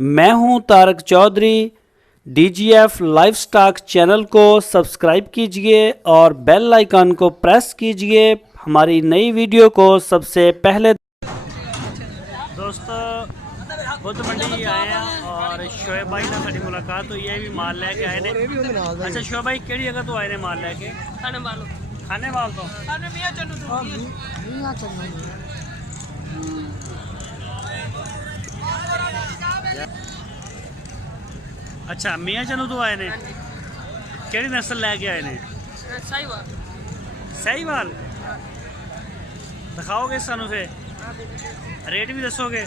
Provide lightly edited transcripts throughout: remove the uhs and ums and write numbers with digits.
मैं हूं Tarak Chaudhary. DGF livestock channel को सब्सक्राइब कीजिए और बेल आइकन को प्रेस कीजिए हमारी नई वीडियो को सबसे पहले। दोस्तों बुद्ध मंडी आए हैं और शोएब भाई ने साड़ी मुलाकात हुई है, भी माल लेके आए ने। अच्छा शोएब भाई केड़ी जगह तो आए ने माल लेके? खाने वाल तो अच्छा मियाँ चनू तो आए ने। केड़ी नस्ल लेके आए ने? साहिवाल दिखाओगे सानू फिर? रेट भी दसोगे?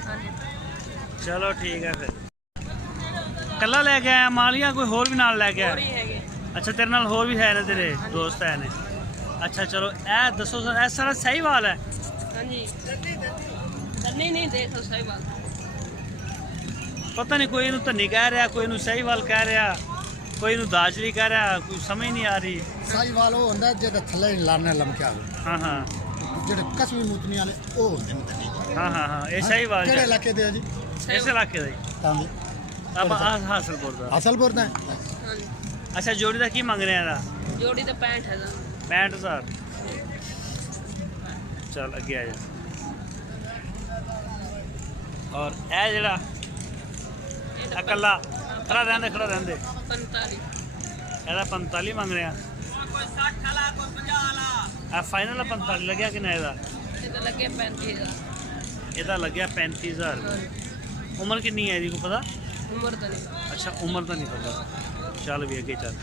चलो ठीक है फिर। कला लेके आया माल या कोई होर भी नाल लेके आया? अच्छा तेरे नाल होर भी है ने, तेरे दोस्त है ने। अच्छा चलो ए दसो सर, ए सारा साहिवाल है? नहीं देखो साहिवाल पता नहीं कोई इनू धन्नी कह रहा, कोई इनू साहिवाल कह रहा, कोई इनू दाजरी कह रहा, कोई समझ नहीं आ रही। साहिवाल वो होंदा जेदा थल्ले लाने लमकिया हो। हाँ हाँ जेडे कसमी मुतनी वाले ओ होंदे ने धन्नी। हाँ हाँ हाँ ये साहिवाल केड़े इलाके दे जी? इस इलाके दा ही। तांबी अब हासलपुर दा। हासलपुर दा। अच्छा जोड़ी दा की मंग रहे हैं? जोड़ी तो 65,000। 65,000। चल अगे आ जा। और ए जड़ा कला खड़ा रहंदे 45 ਇਹਦਾ 45 ਮੰਗ ਰਿਹਾ। ਆ ਫਾਈਨਲ 45 ਲੱਗਿਆ ਕਿ ਨਾ? ਇਹਦਾ ਲੱਗਿਆ 35,000। ਇਹਦਾ ਲੱਗਿਆ 35,000। ਉਮਰ ਕਿੰਨੀ ਹੈ ਇਹਦੀ ਕੋ ਪਤਾ? ਉਮਰ ਤਾਂ ਨਹੀਂ। ਅੱਛਾ ਉਮਰ ਤਾਂ ਨਹੀਂ ਪਤਾ। ਚੱਲ ਵੀ ਅੱਗੇ ਚੱਲ।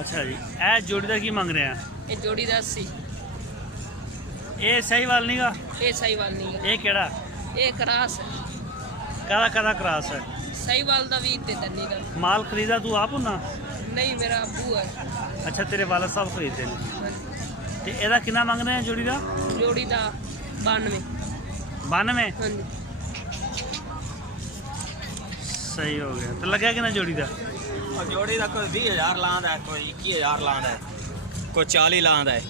ਅੱਛਾ ਜੀ ਇਹ ਜੋੜੀ ਦਾ ਕੀ ਮੰਗ ਰਿਹਾ? ਇਹ ਜੋੜੀ ਦਾ 80। ਇਹ ਸਾਹੀਵਾਲ ਨਹੀਂਗਾ? ਇਹ ਸਾਹੀਵਾਲ ਨਹੀਂ ਹੈ। ਇਹ ਕਿਹੜਾ? ਇਹ ਕਰਾਸ ਹੈ। ਕਾਹਦਾ ਕਰਾਸ ਹੈ? ਸਾਹੀਵਾਲ ਦਾ ਵੀ ਤੇ ਦੰਨੀ ਦਾ। ਮਾਲ ਖਰੀਦਾ ਤੂੰ ਆਪ ਹੁਣਾ? ਨਹੀਂ ਮੇਰਾ ਅੱਬੂ ਹੈ। ਅੱਛਾ ਤੇਰੇ ਵਾਲਾ ਸਾਹਿਬ ਖਰੀਦਦੇ ਨੇ। ਤੇ ਇਹਦਾ ਕਿੰਨਾ ਮੰਗ ਰਹੇ ਆ ਜੋੜੀ ਦਾ? ਜੋੜੀ ਦਾ 92। 92? ਹਾਂਜੀ सही हो गया। तो लगे कि ना जोड़ी का? जोड़ी का कोई 20,000 लांदा है, कोई 21,000 लांदा है, कोई 40 लांदा है।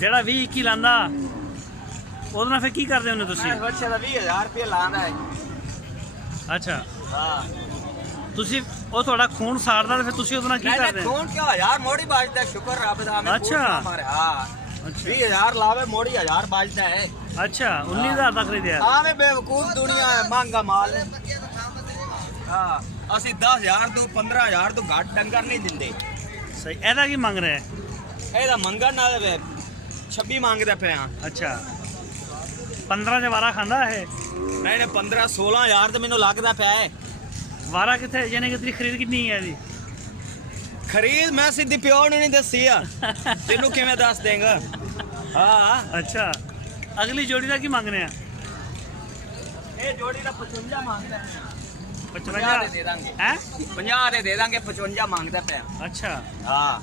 जेड़ा 20-21 लांदा ਉਹਦੇ ਨਾਲ ਫਿਰ ਕੀ ਕਰਦੇ ਹੁੰਦੇ ਤੁਸੀਂ? ਬੱਚੇ ਦਾ 20,000 ਰੁਪਏ ਲਾਂਦਾ ਹੈ। ਅੱਛਾ ਹਾਂ ਤੁਸੀਂ ਉਹ ਤੁਹਾਡਾ ਖੂਨ ਸਾੜਦਾ ਤੇ ਫਿਰ ਤੁਸੀਂ ਉਹਦੇ ਨਾਲ ਕੀ ਕਰਦੇ? ਖੂਨ ਕਿਉਂ ਯਾਰ ਮੋੜੀ ਬਾਜਦਾ, ਸ਼ੁਕਰ ਰੱਬ ਦਾ। ਮੈਂ ਅੱਛਾ ਹਾਂ 20,000 ਲਾਵੇ ਮੋੜੀ 1000 ਬਾਜਦਾ ਹੈ। ਅੱਛਾ 19,000 ਦਾ ਖਰੀਦਿਆ? ਆਵੇਂ ਬੇਵਕੂਫ ਦੁਨੀਆ ਹੈ, ਮਹਿੰਗਾ ਮਾਲ। ਹਾਂ ਅਸੀਂ 10,000 ਤੋਂ 15,000 ਤੋਂ ਘੱਟ ਡੰਗਰ ਨਹੀਂ ਦਿੰਦੇ। ਸਹੀ। ਇਹਦਾ ਕੀ ਮੰਗ ਰਿਹਾ? ਇਹਦਾ ਮੰਗਣ ਨਾਲ 26 ਮੰਗਦਾ ਪਿਆ। ਅੱਛਾ 15 ਚ ਵਾਰਾ ਖਾਂਦਾ ਇਹ? ਨਹੀਂ 15-16,000 ਤੇ ਮੈਨੂੰ ਲੱਗਦਾ ਪਿਆ ਹੈ। ਵਾਰਾ ਕਿੱਥੇ ਯਾਨੀ ਕਿ ਤੇਰੀ ਖਰੀਦ ਕਿੰਨੀ ਹੈ ਇਹਦੀ? ਖਰੀਦ ਮੈਂ ਸਿੱਧੀ ਪਿਓ ਨੂੰ ਨਹੀਂ ਦੱਸੀ ਆ, ਤੈਨੂੰ ਕਿਵੇਂ ਦੱਸ ਦੇਂਗਾ। ਹਾਂ ਅੱਛਾ ਅਗਲੀ ਜੋੜੀ ਦਾ ਕੀ ਮੰਗ ਰਹੇ ਆ? ਇਹ ਜੋੜੀ ਦਾ 55 ਮੰਗਦਾ। 55 ਦੇ ਦਾਂਗੇ। ਹੈ 50 ਦੇ ਦੇ ਦਾਂਗੇ, 55 ਮੰਗਦਾ ਪਿਆ। ਅੱਛਾ ਹਾਂ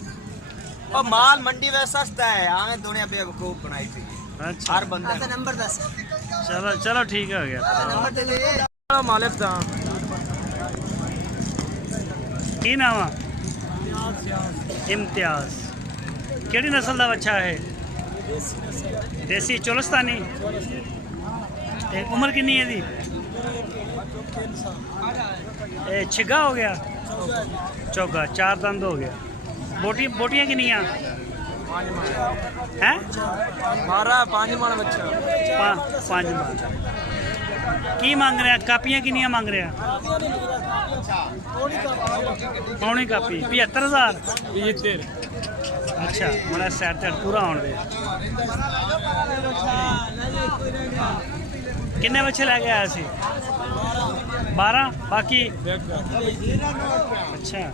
ਉਹ ਮਾਲ ਮੰਡੀ ਵਿੱਚ ਸਸਤਾ ਹੈ, ਆਵੇਂ ਦੁਨੀਆ ਬੇਵਕੂਫ ਬਣਾਈ ਪਈ ਅੱਛਾ ਹਰ ਬੰਦਾ। ਨੰਬਰ ਦੱਸ। ਚਲੋ ਚਲੋ ਠੀਕ ਹੋ ਗਿਆ। ਨੰਬਰ ਦੇ ਦੇ ਮਾਲਕ ਦਾ ਕੀ ਨਾਮ ਆ? ਇਮਤਿਆਜ਼। ਕਿਹੜੀ ਨਸਲ ਦਾ ਬੱਚਾ ਹੈ? ਦੇਸੀ ਚੋਲਸਤਾਨੀ। ਤੇ ਉਮਰ ਕਿੰਨੀ ਹੈ ਇਹਦੀ? ਇਹ ਛਿੱਗਾ ਹੋ ਗਿਆ? ਚੌਗਾ 4 ਦੰਦ ਹੋ ਗਿਆ। ਬੋਟੀਆਂ ਕਿੰਨੀਆਂ ਹੈ? ਮਾਰਾ 5 ਮਣ ਬੱਚਾ। 5 ਮਣ। ਕੀ ਮੰਗ ਰਿਹਾ? ਕਾਪੀਆਂ ਕਿੰਨੀਆਂ ਮੰਗ ਰਿਹਾ? ਪੌਣੀ ਕਾਪੀ 75,000। 75। ਅੱਛਾ ਮੇਰਾ ਸੈਟ ਤੇ ਪੂਰਾ ਆਉਣ ਦੇ। ਕਿੰਨੇ ਬੱਚੇ ਲੈ ਕੇ ਆਇਆ ਸੀ? 12 ਬਾਕੀ? ਅੱਛਾ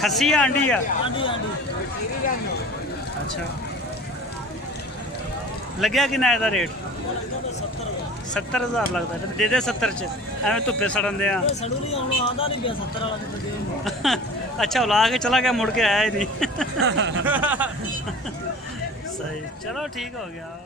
ਖੱਸੀ ਆ ਆਂਡੀ ਆ? ਅੱਛਾ ਲੱਗਿਆ ਕਿੰਨਾ ਇਹਦਾ ਰੇਟ? 70,000 ਲੱਗਦਾ। ਦੇ ਦੇ 70 ਚ, ਐਵੇਂ ਧੁੱਪੇ ਸੜਨ ਦੇ ਆ। ਅੱਛਾ ਉਲਾ ਕੇ ਚਲਾ ਗਿਆ, ਮੁੜ ਕੇ ਆਇਆ ਹੀ ਨਹੀਂ। ਸਹੀ ਚਲੋ ਠੀਕ ਹੋ ਗਿਆ।